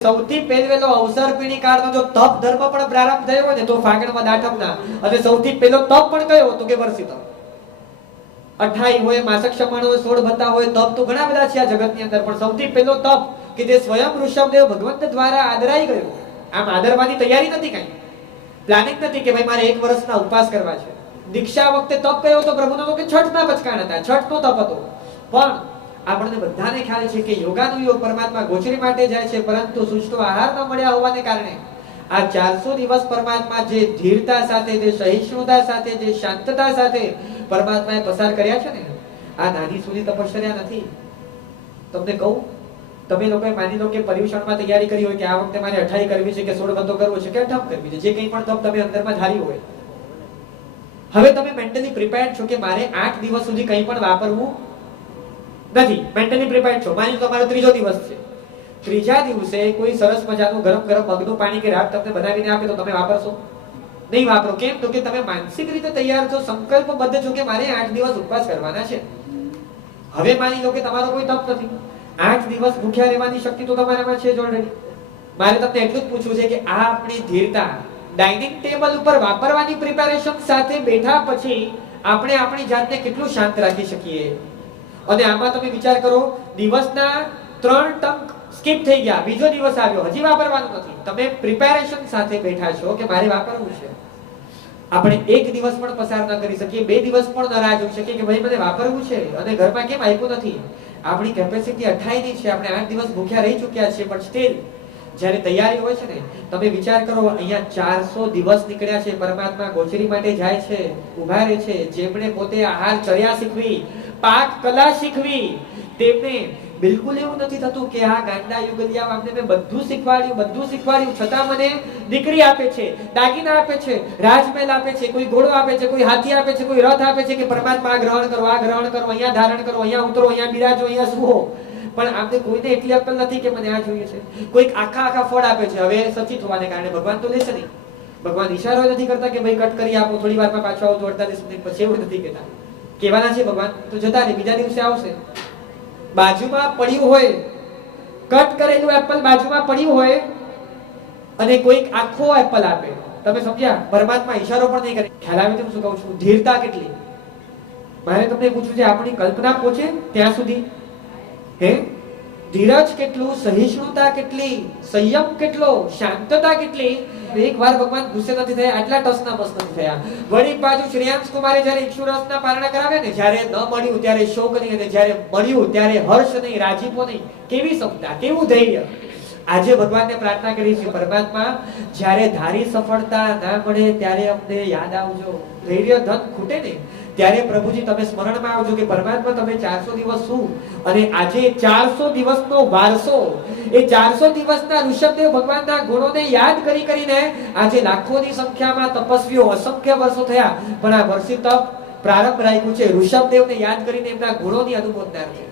સૌથી પહેલો અવસર પીણી કાળનો જો તપ ધર્મ પણ પ્રારંભ થયો હોય ને તો ફાગણમાં દાઠમના અને સૌથી પહેલો તપ પણ કયો તો કે વર્ષી તપ. 28 હોય, માસક શમણ હોય, 16 ભત્તા હોય, તપ તો ઘણા બધા છે આ જગતની અંદર, પણ સૌથી પહેલો તપ કે જે સ્વયં ઋષભદેવ ભગવંત દ્વારા આદરાઈ ગયો. આમ આદરવાની તૈયારી નથી, કઈ પ્લાનિંગ નથી કે ભાઈ મારે 1 વર્ષના ઉપવાસ કરવા છે. દીક્ષા વખતે તપ કયો તો પ્રભુનો તો કે છઠના પચકાણ હતા, છઠનો તપ હતો. પણ આપણને બધાને ખ્યાલ છે કે યોગાનુયોગ પરમાત્મા ગોચરી માટે જાય છે, પરંતુ સુષ્ટ આહાર ન મળ્યા હોવાને કારણે આ 400 દિવસ પરમાત્મા જે ધીરતા સાથે, જે સહિષ્ણુતા સાથે, જે શાંતતા સાથે પરમાત્માએ પસાર કર્યા છે ને, આ નાની સૂની તપશ્ચર્યા નથી. તમને કહું, તમે લોકોએ માની લો કે પર્યુષણમાં તૈયારી કરી હોય કે આ વખતે મારે 28 કરવી છે કે 16 બંધો કરવો છે કે 8 કરવી છે, જે કંઈ પણ તપ તમે અંદરમાં ધાર્યું હોય, હવે તમે મેન્ટલી પ્રિપેર્ડ છો કે મારે 8 દિવસ સુધી કંઈ પણ વાપરવું નથી. મેન્ટલી પ્રિપેર્ડ છો. માની લો તમારો 3જો દિવસ છે, 3જા દિવસે કોઈ સરસ મજાનું ગરમ ગરમ મગનું પાણી કે રાબ તમને બનાવીને આપે તો તમે વાપરશો? નહીં વાપરો. કેમ? તો કે તમે માનસિક રીતે તૈયાર છો, સંકલ્પબદ્ધ છો કે મારે 8 દિવસ ઉપવાસ કરવાના છે. હવે માની લો કે તમારો કોઈ તપ નથી, 8 દિવસ ભૂખ્યા રહેવાની શક્તિ તો તમારામાં છે જ ઓલરેડી. મારે તમને એટલું જ પૂછવું છે કે આ આપણી ધીરતા ડાઇનિંગ ટેબલ ઉપર વાપરવાની પ્રિપેરેશન સાથે બેઠા પછી આપણે આપણી જાતને કેટલું શાંત રાખી શકીએ? અને આમાં તમે વિચાર કરો, દિવસના 3 ટંક સ્કીપ થઈ ગયા, બીજો દિવસ આવ્યો, હજી વાપરવાનું નથી. તમે પ્રિપેરેશન સાથે બેઠા છો કે મારે વાપરવું છે. આપણે 1 દિવસ પણ પસાર ન કરી શકીએ, 2 દિવસ પણ ન રાહ જોઈ શકીએ કે ભાઈ મને વાપરવું છે અને ઘરમાં કેમ આપ્યું નથી. આપણી કેપેસિટી 28 ની છે, આપણે 8 દિવસ ભૂખ્યા રહી ચૂક્યા છે, પણ સ્ટીલ જ્યારે તૈયારી હોય છે ને, તમે વિચાર કરો, અહીંયા 400 દિવસ નીકળ્યા છે, પરમાત્મા ગોચરી માટે જાય છે, ઉભા રહે છે. જેમણે પોતે આહાર ચર્યા શીખવી, પાક કલા શીખવી, તેમને બિલકુલ એવું નથી થતું કે આ ગાંડા યુગલિયા અમને મેં બધું શીખવાડ્યું, છતાં મને દીકરી આપે છે, દાગીના આપે છે, રાજમહેલ આપે છે, કોઈ ઘોડો આપે છે, કોઈ હાથી આપે છે, કોઈ રથ આપે છે કે પરમાત્મા આ ગ્રહણ કરો, અહીંયા ધારણ કરો, અહીંયા ઉતરો, અહીંયા બિરાજો, અહીંયા સુવો. પણ આપણે કોઈને એટલી અક્કલ નથી કે મને આ જોઈએ છે. કોઈક આખા ફળ આપે છે. હવે સચિત હોવાને કારણે ભગવાન તો લેશે નહીં. ભગવાન ઈશારો નથી કરતા કે ભાઈ કટ કરી આપો, થોડી વારમાં પાછો આવો, 48 મિનિટ પછી, એવું નથી કહેતા. કહેવાના છે ભગવાન તો જતા રહે, બીજા દિવસે આવશે. બાજુમાં પડ્યું હોય, કટ કરેલું એપલ બાજુમાં પડ્યું હોય અને કોઈક આખો એપલ આપે, તમે સમજ્યા? પરમાત્મા ઈશારો પણ નહીં કરે. ખ્યાલ આવે છે શું કહું છું? ધીરતા કેટલી! મારે તમને પૂછવું છે, આપણી કલ્પના પહોંચે ત્યાં સુધી હે? ધીરજ કેટલું, સહિષ્ણુતા કેટલી, સંયમ કેટલો, શાંતતા કેટલી! એકવાર ભગવાન ગુસ્સે નથી થયા, આટલા ટસના મસ નથી થયા. વળી પાછું શ્રેયાંશ કુમારે જ્યારે ઇન્સ્યોરન્સના પારણા કરાવ્યા ને, જ્યારે ન મળ્યું ત્યારે શોક નહીં, અને જ્યારે મળ્યું ત્યારે હર્ષ નહીં, રાજીપો નહીં. કેવી ક્ષમતા, કેવું ધૈર્ય! આજે ભગવાનને પ્રાર્થના કરી છે, પરમાત્મા જ્યારે ધારી સફળતા ના મળે ત્યારે અમને યાદ આવજો. ધૈર્ય ધન ખૂટે ને ત્યારે પ્રભુજી તમે સ્મરણમાં આવજો કે પરમાત્મા તમે 400 દિવસ શું, અને આજે 400 દિવસનો વારસો, એ 400 દિવસના ઋષભદેવ ભગવાનના ગુણોને યાદ કરીને આજે લાખોની સંખ્યામાં તપસ્વીઓ અસંખ્ય વર્ષો થયા, પણ આ વર્ષી તપ પ્રારંભ રાખ્યું છે ઋષભદેવને યાદ કરીને, એમના ગુણોની અનુમોદના છે.